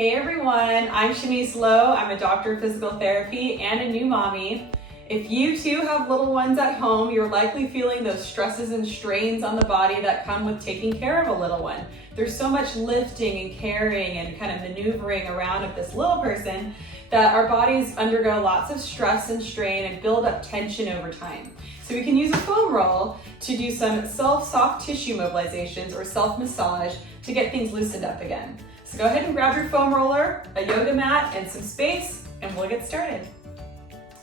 Hey everyone, I'm Shanice Lowe. I'm a doctor of physical therapy and a new mommy. If you too have little ones at home, you're likely feeling those stresses and strains on the body that come with taking care of a little one. There's so much lifting and carrying and kind of maneuvering around of this little person that our bodies undergo lots of stress and strain and build up tension over time. So we can use a foam roll to do some soft tissue mobilizations or self-massage to get things loosened up again. So go ahead and grab your foam roller, a yoga mat, and some space, and we'll get started.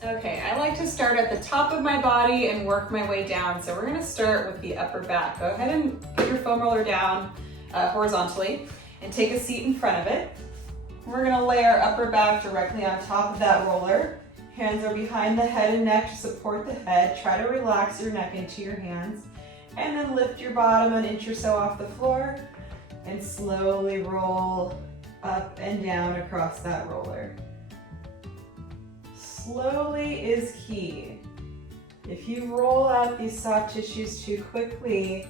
Okay, I like to start at the top of my body and work my way down. So we're gonna start with the upper back. Go ahead and put your foam roller down horizontally and take a seat in front of it. We're gonna lay our upper back directly on top of that roller. Hands are behind the head and neck to support the head. Try to relax your neck into your hands. And then lift your bottom an inch or so off the floor and slowly roll up and down across that roller. Slowly is key. If you roll out these soft tissues too quickly,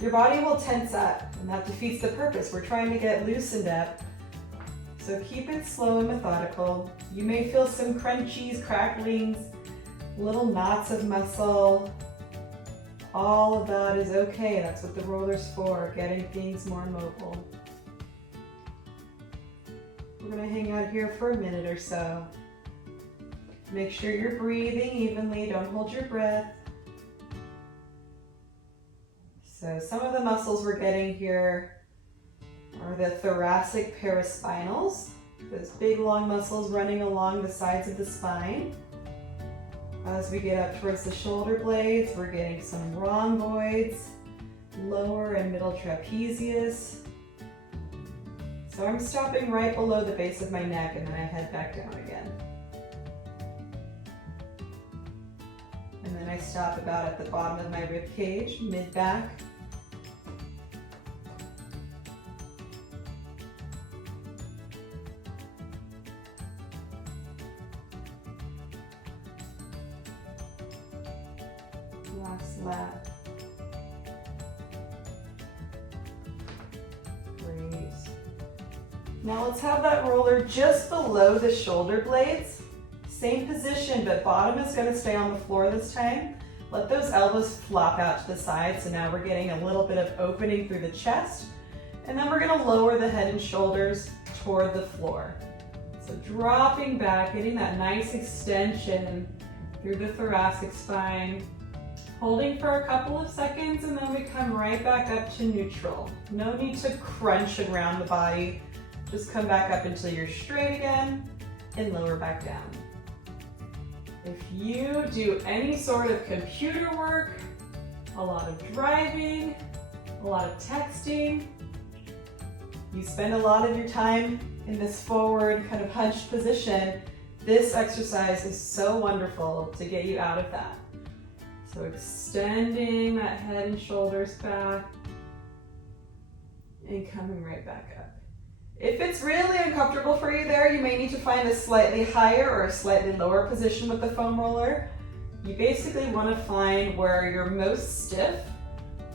your body will tense up, and that defeats the purpose. We're trying to get loosened up. So keep it slow and methodical. You may feel some crunchies, cracklings, little knots of muscle. All of that is okay. That's what the roller's for, getting things more mobile. We're gonna hang out here for a minute or so. Make sure you're breathing evenly, don't hold your breath. So some of the muscles we're getting here are the thoracic paraspinals, those big long muscles running along the sides of the spine. As we get up towards the shoulder blades, we're getting some rhomboids, lower and middle trapezius. So I'm stopping right below the base of my neck and then I head back down again. And then I stop about at the bottom of my rib cage, mid-back. Last lap. Great. Now let's have that roller just below the shoulder blades. Same position, but bottom is going to stay on the floor this time. Let those elbows flop out to the side. So now we're getting a little bit of opening through the chest. And then we're going to lower the head and shoulders toward the floor. So dropping back, getting that nice extension through the thoracic spine. Holding for a couple of seconds and then we come right back up to neutral. No need to crunch around the body. Just come back up until you're straight again and lower back down. If you do any sort of computer work, a lot of driving, a lot of texting, you spend a lot of your time in this forward kind of hunched position, this exercise is so wonderful to get you out of that. So extending that head and shoulders back and coming right back up. If it's really uncomfortable for you there, you may need to find a slightly higher or a slightly lower position with the foam roller. You basically want to find where you're most stiff,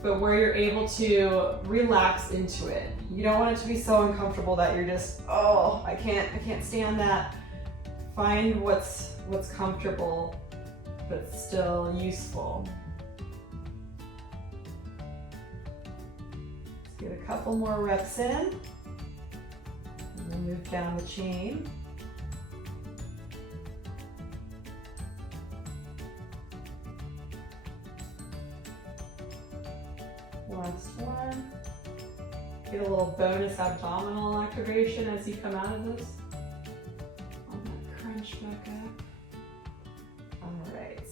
but where you're able to relax into it. You don't want it to be so uncomfortable that you're just, oh, I can't stand that. Find what's comfortable but still useful. Let's get a couple more reps in. And we'll move down the chain. Last one. Get a little bonus abdominal activation as you come out of this. On that crunch back up.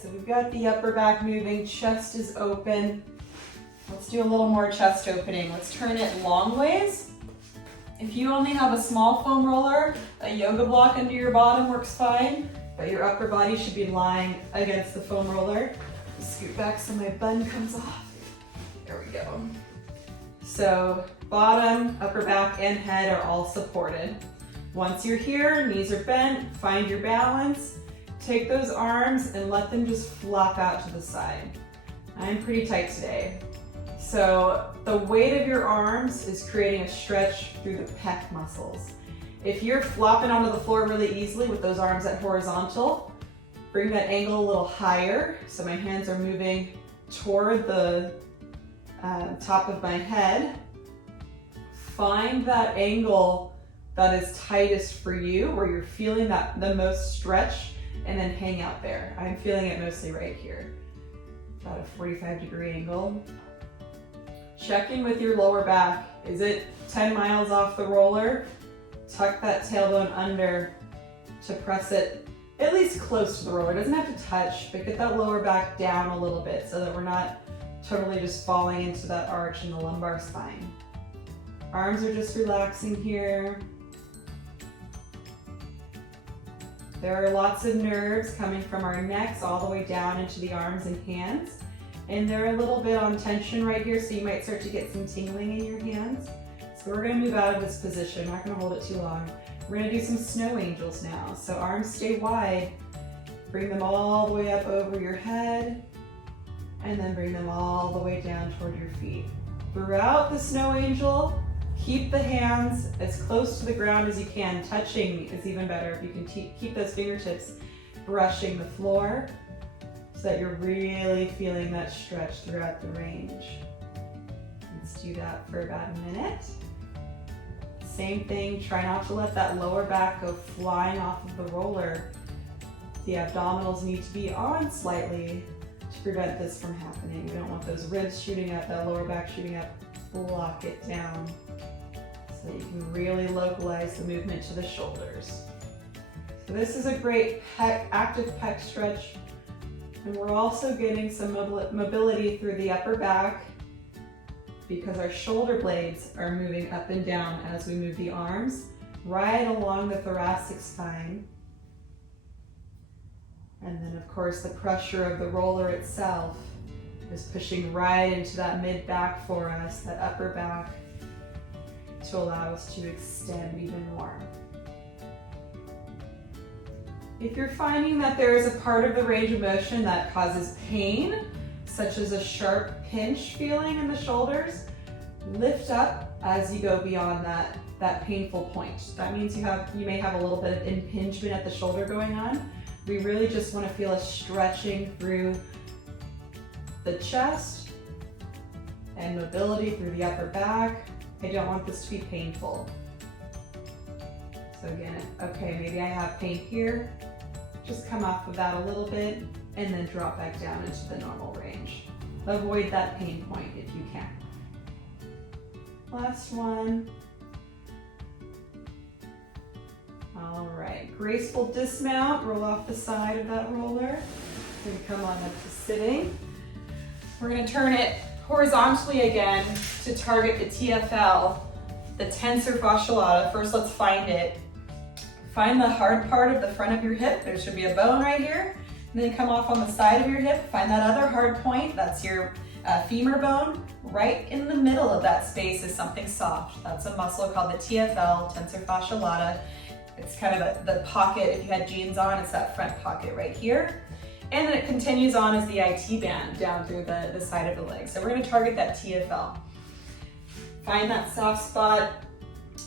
So we've got the upper back moving, chest is open. Let's do a little more chest opening. Let's turn it long ways. If you only have a small foam roller, a yoga block under your bottom works fine, but your upper body should be lying against the foam roller. Scoot back so my bun comes off. There we go. So bottom, upper back, and head are all supported. Once you're here, knees are bent, find your balance. Take those arms and let them just flop out to the side. I'm pretty tight today. So the weight of your arms is creating a stretch through the pec muscles. If you're flopping onto the floor really easily with those arms at horizontal, bring that angle a little higher. So my hands are moving toward the top of my head. Find that angle that is tightest for you, where you're feeling that the most stretch, and then hang out there. I'm feeling it mostly right here. About a 45-degree angle. Check in with your lower back. Is it 10 miles off the roller? Tuck that tailbone under to press it at least close to the roller. It doesn't have to touch, but get that lower back down a little bit so that we're not totally just falling into that arch in the lumbar spine. Arms are just relaxing here. There are lots of nerves coming from our necks all the way down into the arms and hands. And they're a little bit on tension right here, so you might start to get some tingling in your hands. So we're gonna move out of this position. We're not gonna hold it too long. We're gonna do some snow angels now. So arms stay wide. Bring them all the way up over your head, and then bring them all the way down toward your feet. Throughout the snow angel, keep the hands as close to the ground as you can. Touching is even better if you can keep those fingertips brushing the floor so that you're really feeling that stretch throughout the range. Let's do that for about a minute. Same thing, try not to let that lower back go flying off of the roller. The abdominals need to be on slightly to prevent this from happening. We don't want those ribs shooting up, that lower back shooting up. Lock it down so that you can really localize the movement to the shoulders. So this is a great active pec stretch, and we're also getting some mobility through the upper back because our shoulder blades are moving up and down as we move the arms right along the thoracic spine. And then of course the pressure of the roller itself is pushing right into that mid back for us, that upper back, to allow us to extend even more. If you're finding that there is a part of the range of motion that causes pain, such as a sharp pinch feeling in the shoulders, lift up as you go beyond that painful point. That means you may have a little bit of impingement at the shoulder going on. We really just want to feel a stretching through the chest and mobility through the upper back. I don't want this to be painful. So again, okay, maybe I have pain here. Just come off of that a little bit and then drop back down into the normal range. Avoid that pain point if you can. Last one. All right, graceful dismount. Roll off the side of that roller. And come on up to sitting. We're gonna turn it horizontally again to target the TFL, the tensor fasciae latae. First, let's find it. Find the hard part of the front of your hip. There should be a bone right here. And then come off on the side of your hip. Find that other hard point. That's your femur bone. Right in the middle of that space is something soft. That's a muscle called the TFL, tensor fasciae latae. It's kind of the pocket. If you had jeans on, it's that front pocket right here. And then it continues on as the IT band down through the side of the leg. So we're going to target that TFL. Find that soft spot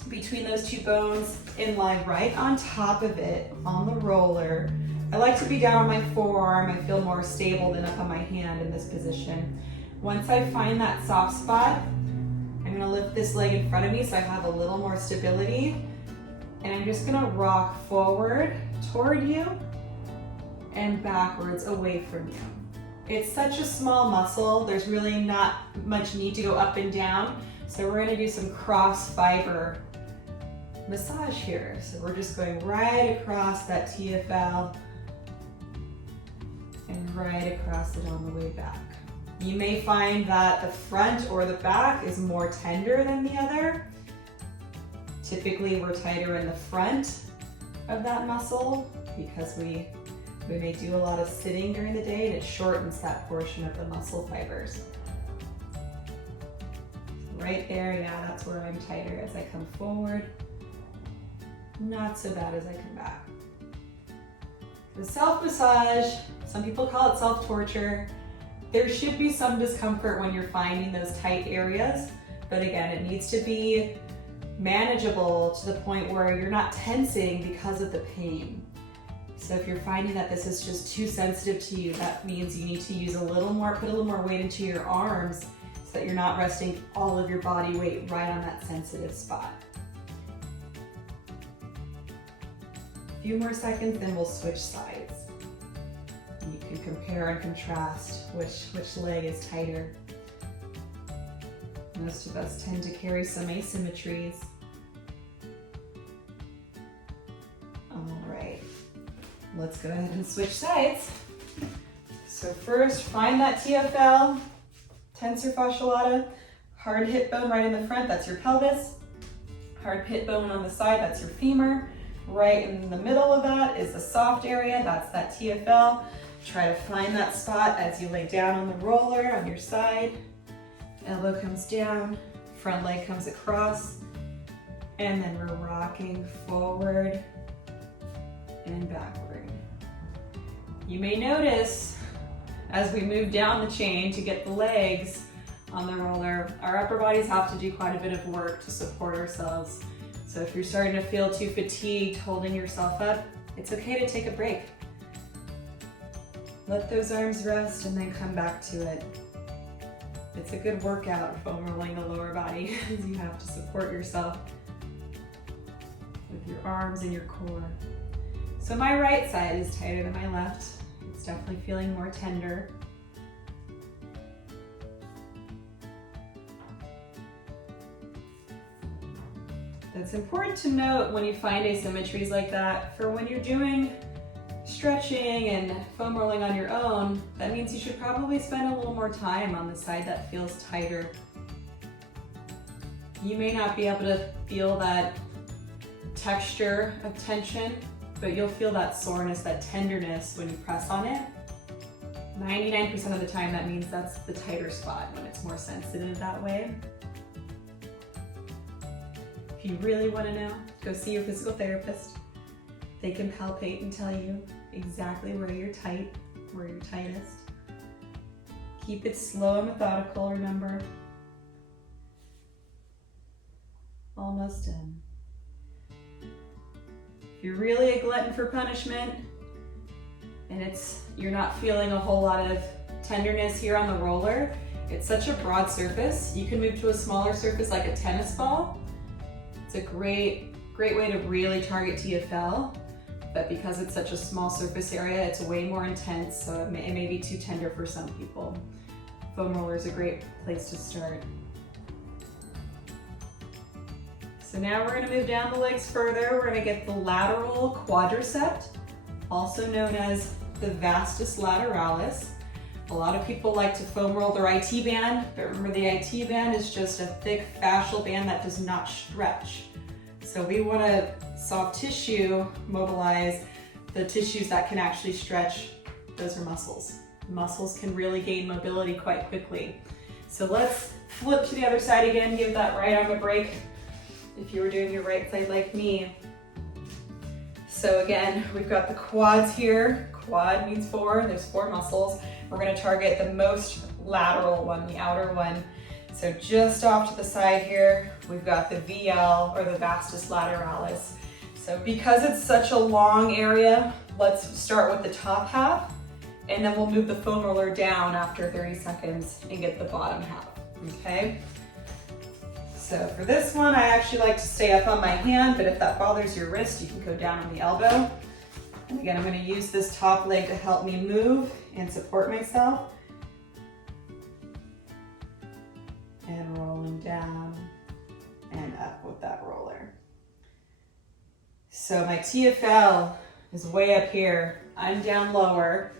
between those two bones and lie right on top of it on the roller. I like to be down on my forearm. I feel more stable than up on my hand in this position. Once I find that soft spot, I'm going to lift this leg in front of me so I have a little more stability. And I'm just going to rock forward toward you and backwards away from you. It's such a small muscle, there's really not much need to go up and down. So we're gonna do some cross fiber massage here. So we're just going right across that TFL and right across it on the way back. You may find that the front or the back is more tender than the other. Typically we're tighter in the front of that muscle because we may do a lot of sitting during the day and it shortens that portion of the muscle fibers. Right there, yeah, that's where I'm tighter as I come forward. Not so bad as I come back. The self-massage, some people call it self-torture. There should be some discomfort when you're finding those tight areas, but again, it needs to be manageable to the point where you're not tensing because of the pain. So if you're finding that this is just too sensitive to you, that means you need to use put a little more weight into your arms so that you're not resting all of your body weight right on that sensitive spot. A few more seconds, then we'll switch sides. And you can compare and contrast which leg is tighter. Most of us tend to carry some asymmetries. All right, let's go ahead and switch sides. So first, find that TFL, tensor fasciae latae, hard hip bone right in the front, that's your pelvis. Hard hip bone on the side, that's your femur. Right in the middle of that is the soft area, that's that TFL. Try to find that spot as you lay down on the roller on your side. Elbow comes down, front leg comes across, and then we're rocking forward and backward. You may notice as we move down the chain to get the legs on the roller, our upper bodies have to do quite a bit of work to support ourselves. So if you're starting to feel too fatigued holding yourself up, it's okay to take a break. Let those arms rest and then come back to it. It's a good workout foam rolling the lower body as you have to support yourself with your arms and your core. So my right side is tighter than my left. It's definitely feeling more tender. It's important to note when you find asymmetries like that, for when you're doing stretching and foam rolling on your own, that means you should probably spend a little more time on the side that feels tighter. You may not be able to feel that texture of tension, but you'll feel that soreness, that tenderness when you press on it. 99% of the time, that means that's the tighter spot when it's more sensitive that way. If you really want to know, go see your physical therapist. They can palpate and tell you exactly where you're tight, where you're tightest. Keep it slow and methodical, remember. Almost done. If you're really a glutton for punishment and you're not feeling a whole lot of tenderness here on the roller, it's such a broad surface. You can move to a smaller surface like a tennis ball. It's a great way to really target TFL, but because it's such a small surface area, it's way more intense, so it may be too tender for some people. Foam roller is a great place to start. So now we're going to move down the legs further. We're going to get the lateral quadriceps, also known as the vastus lateralis. A lot of people like to foam roll their IT band, but remember the IT band is just a thick fascial band that does not stretch. So we want to soft tissue mobilize the tissues that can actually stretch. Those are muscles. Muscles can really gain mobility quite quickly. So let's flip to the other side again, give that right arm a break if you were doing your right side like me. So again, we've got the quads here. Quad means four, there's four muscles. We're going to target the most lateral one, the outer one. So just off to the side here, we've got the VL, or the vastus lateralis. So because it's such a long area, let's start with the top half, and then we'll move the foam roller down after 30 seconds and get the bottom half, okay? So for this one, I actually like to stay up on my hand, but if that bothers your wrist, you can go down on the elbow. And again, I'm going to use this top leg to help me move and support myself. And rolling down and up with that roller. So my TFL is way up here. I'm down lower.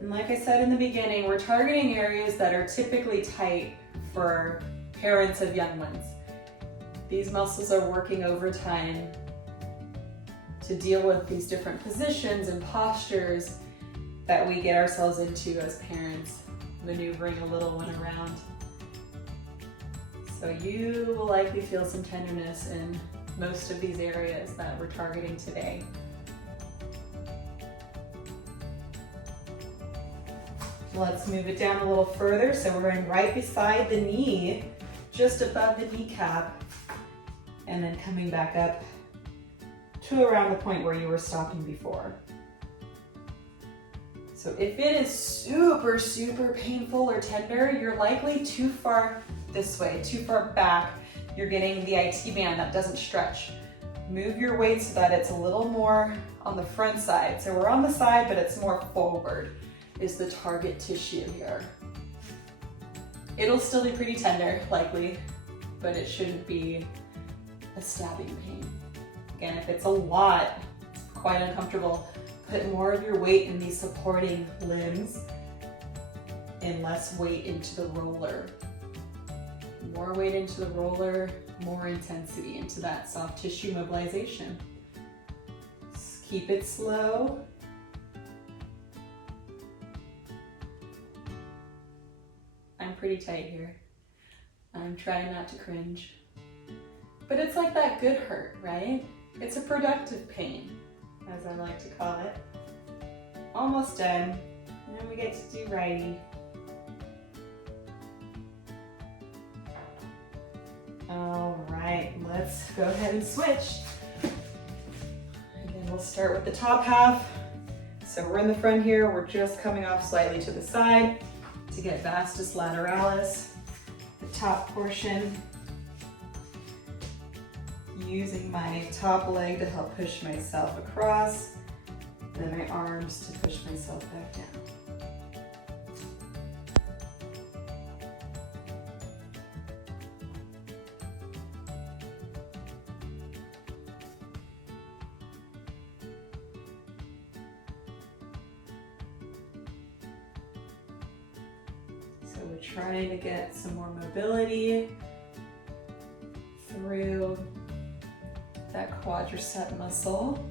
And like I said in the beginning, we're targeting areas that are typically tight for parents of young ones. These muscles are working overtime to deal with these different positions and postures that we get ourselves into as parents, maneuvering a little one around. So you will likely feel some tenderness in most of these areas that we're targeting today. Let's move it down a little further. So we're in right beside the knee, just above the kneecap, and then coming back up to around the point where you were stopping before. So if it is super, super painful or tender, you're likely too far this way, too far back. You're getting the IT band that doesn't stretch. Move your weight so that it's a little more on the front side. So we're on the side, but it's more forward is the target tissue here. It'll still be pretty tender, likely, but it shouldn't be a stabbing pain. Again, if it's a lot, it's quite uncomfortable, put more of your weight in these supporting limbs and less weight into the roller. More weight into the roller, more intensity into that soft tissue mobilization. Just keep it slow. I'm pretty tight here. I'm trying not to cringe. But it's like that good hurt, right? It's a productive pain, as I like to call it. Almost done. And then we get to do righty. All right, let's go ahead and switch. And then we'll start with the top half. So we're in the front here. We're just coming off slightly to the side to get vastus lateralis, the top portion. Using my top leg to help push myself across, then my arms to push myself back down. So we're trying to get some more mobility through that quadricep muscle.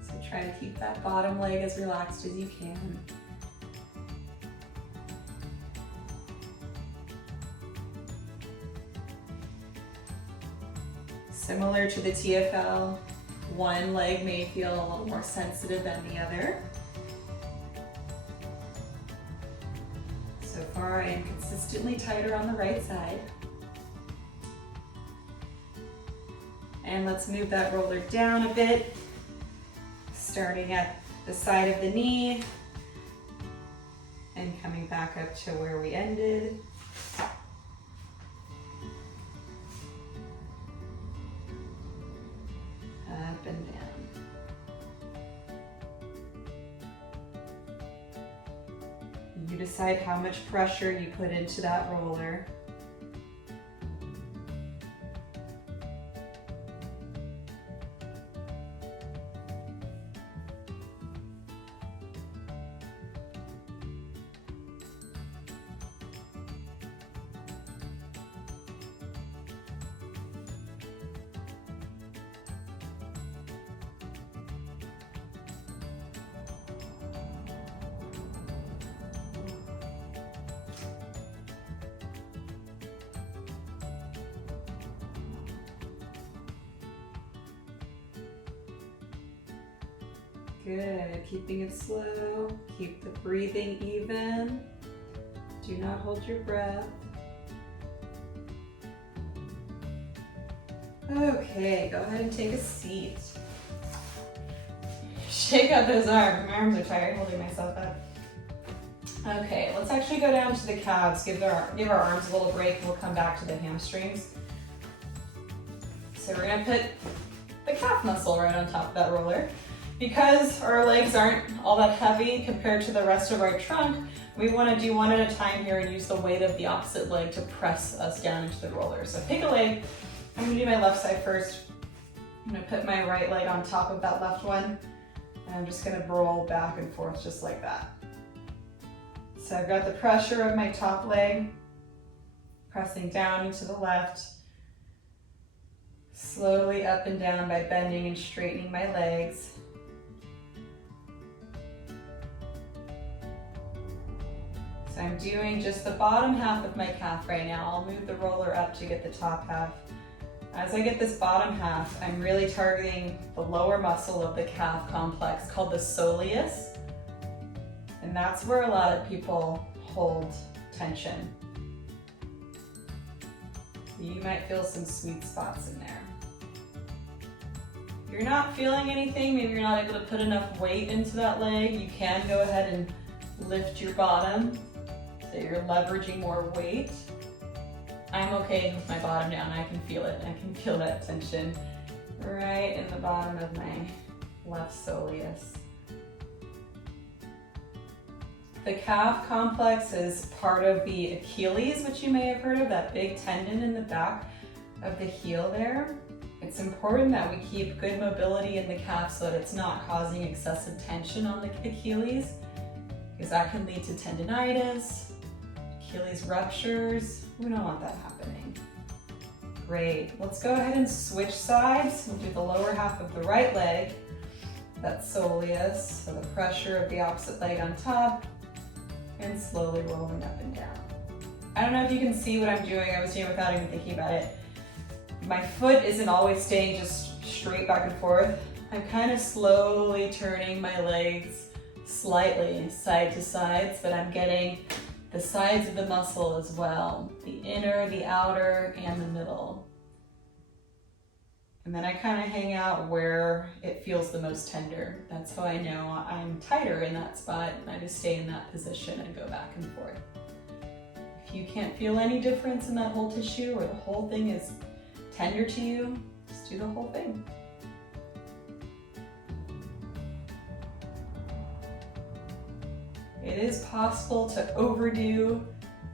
So try to keep that bottom leg as relaxed as you can. Similar to the TFL, one leg may feel a little more sensitive than the other. So far, I am consistently tighter on the right side. And let's move that roller down a bit, starting at the side of the knee and coming back up to where we ended. Up and down. You decide how much pressure you put into that roller. Good, keeping it slow, keep the breathing even. Do not hold your breath. Okay, go ahead and take a seat. Shake out those arms. My arms are tired holding myself up. Okay, let's actually go down to the calves, give our arms a little break, and we'll come back to the hamstrings. So we're gonna put the calf muscle right on top of that roller. Because our legs aren't all that heavy compared to the rest of our trunk, we want to do one at a time here and use the weight of the opposite leg to press us down into the roller. So pick a leg. I'm going to do my left side first. I'm going to put my right leg on top of that left one, and I'm just going to roll back and forth just like that. So I've got the pressure of my top leg pressing down into the left, slowly up and down by bending and straightening my legs. So I'm doing just the bottom half of my calf right now. I'll move the roller up to get the top half. As I get this bottom half, I'm really targeting the lower muscle of the calf complex called the soleus. And that's where a lot of people hold tension. You might feel some sweet spots in there. If you're not feeling anything, maybe you're not able to put enough weight into that leg, you can go ahead and lift your bottom so you're leveraging more weight. I'm okay with my bottom down. I can feel it. I can feel that tension right in the bottom of my left soleus. The calf complex is part of the Achilles, which you may have heard of, that big tendon in the back of the heel there. It's important that we keep good mobility in the calf so that it's not causing excessive tension on the Achilles, because that can lead to tendinitis, Achilles ruptures. We don't want that happening. Great, let's go ahead and switch sides. We'll do the lower half of the right leg, that's soleus, so the pressure of the opposite leg on top, and slowly rolling up and down. I don't know if you can see what I'm doing. I was doing it without even thinking about it. My foot isn't always staying just straight back and forth. I'm kind of slowly turning my legs slightly side to side so that I'm getting the sides of the muscle as well, the inner, the outer, and the middle. And then I kind of hang out where it feels the most tender. That's how I know I'm tighter in that spot, and I just stay in that position and go back and forth. If you can't feel any difference in that whole tissue or the whole thing is tender to you, just do the whole thing. It is possible to overdo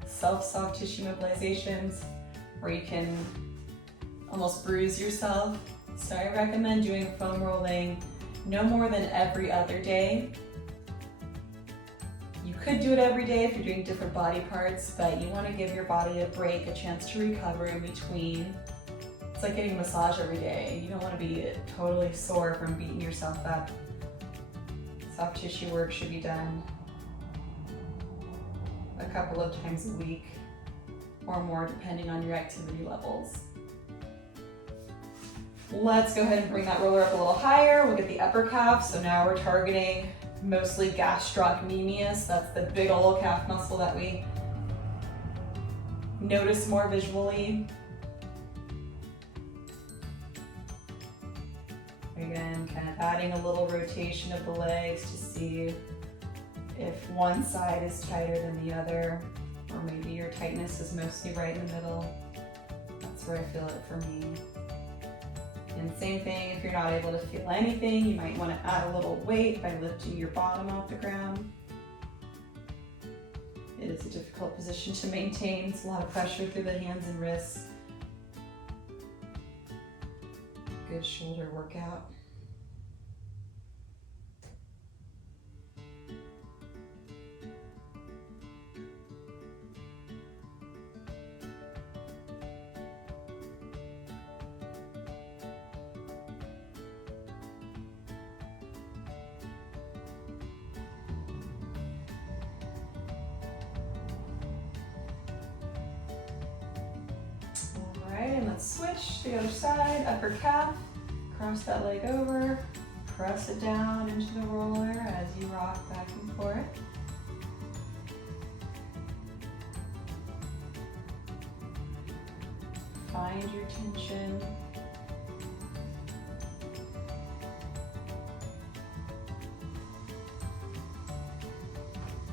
self-soft tissue mobilizations where you can almost bruise yourself. So I recommend doing foam rolling no more than every other day. You could do it every day if you're doing different body parts, but you want to give your body a break, a chance to recover in between. It's like getting a massage every day. You don't want to be totally sore from beating yourself up. Soft tissue work should be done a couple of times a week or more depending on your activity levels. Let's go ahead and bring that roller up a little higher. We'll get the upper calf. So now we're targeting mostly gastroc-soleus. That's the big old calf muscle that we notice more visually. Again, kind of adding a little rotation of the legs to see if one side is tighter than the other, or maybe your tightness is mostly right in the middle. That's where I feel it for me. And same thing, if you're not able to feel anything, you might want to add a little weight by lifting your bottom off the ground. It is a difficult position to maintain. It's a lot of pressure through the hands and wrists. Good shoulder workout. And let's switch to the other side, upper calf, cross that leg over, press it down into the roller as you rock back and forth. Find your tension.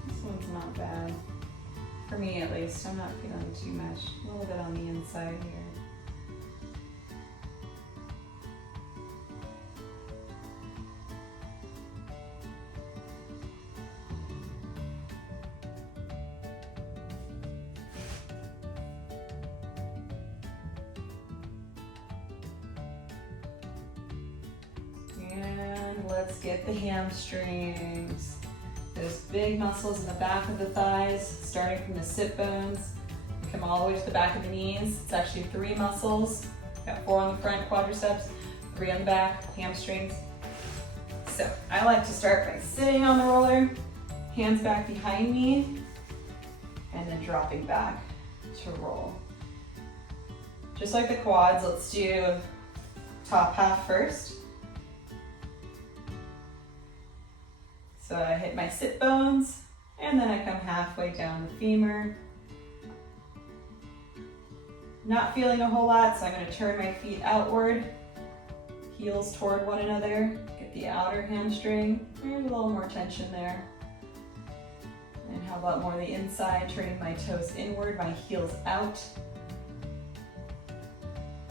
This one's not bad. For me at least, I'm not feeling too much. A little bit on the inside here. And let's get the hamstrings. Those big muscles in the back of the thighs, starting from the sit bones, come all the way to the back of the knees. It's actually 3 muscles. Got 4 on the front, quadriceps, 3 on the back, hamstrings. So I like to start by sitting on the roller, hands back behind me, and then dropping back to roll. Just like the quads, let's do top half first. So I hit my sit bones, and then I come halfway down the femur. Not feeling a whole lot, so I'm going to turn my feet outward, heels toward one another, get the outer hamstring. There's a little more tension there. And how about more the inside, turning my toes inward, my heels out.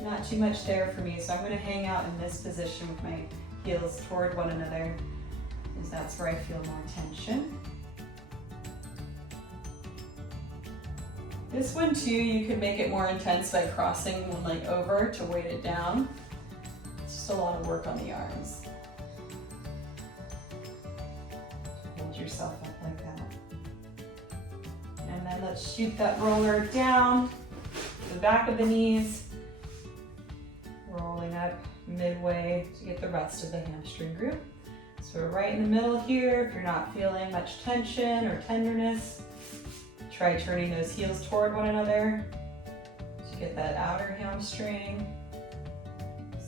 Not too much there for me, so I'm going to hang out in this position with my heels toward one another, because that's where I feel more tension. This one too, you can make it more intense by crossing one leg over to weight it down. It's just a lot of work on the arms. Hold yourself up like that. And then let's shoot that roller down to the back of the knees, rolling up midway to get the rest of the hamstring group. So we're right in the middle here. If you're not feeling much tension or tenderness, try turning those heels toward one another to get that outer hamstring.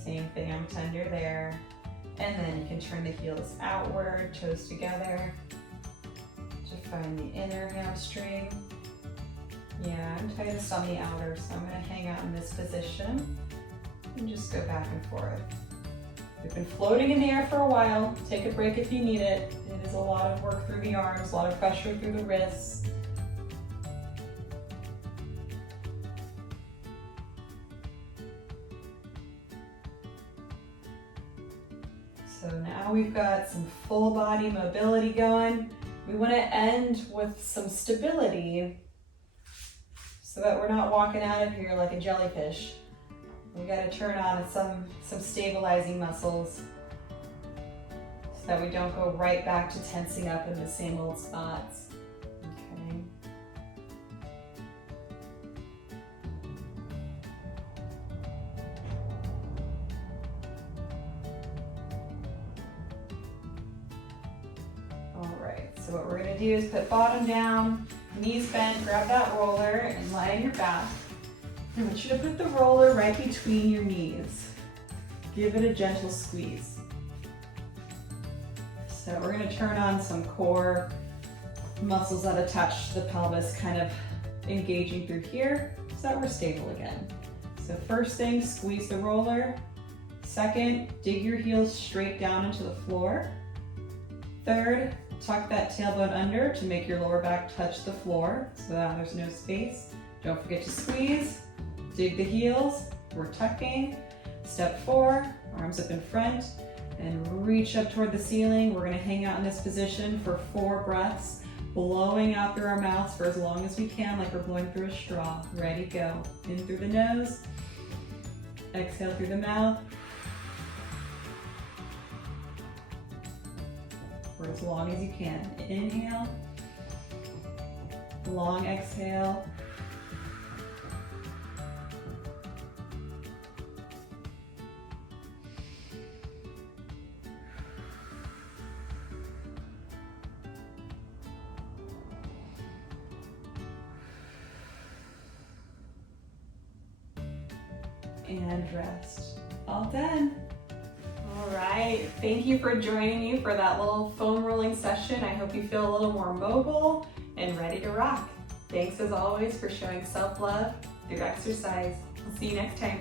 Same thing, I'm tender there. And then you can turn the heels outward, toes together, to find the inner hamstring. Yeah, I'm tightest on the outer, so I'm going to hang out in this position and just go back and forth. We've been floating in the air for a while. Take a break if you need it. It is a lot of work through the arms, a lot of pressure through the wrists. So now we've got some full body mobility going. We want to end with some stability so that we're not walking out of here like a jellyfish. We got to turn on some stabilizing muscles so that we don't go right back to tensing up in the same old spots. Okay. All right, so what we're going to do is put bottom down, knees bent, grab that roller and lie on your back. I want you to put the roller right between your knees. Give it a gentle squeeze. So we're going to turn on some core muscles that attach to the pelvis, kind of engaging through here so that we're stable again. So first thing, squeeze the roller. Second, dig your heels straight down into the floor. Third, tuck that tailbone under to make your lower back touch the floor so that there's no space. Don't forget to squeeze. Dig the heels, we're tucking. Step 4, arms up in front, and reach up toward the ceiling. We're gonna hang out in this position for 4 breaths, blowing out through our mouths for as long as we can, like we're blowing through a straw. Ready, go. In through the nose, exhale through the mouth. For as long as you can. Inhale, long exhale. And rest. All done. All right, thank you for joining me for that little foam rolling session. I hope you feel a little more mobile and ready to rock. Thanks as always for showing self-love through exercise. I'll see you next time.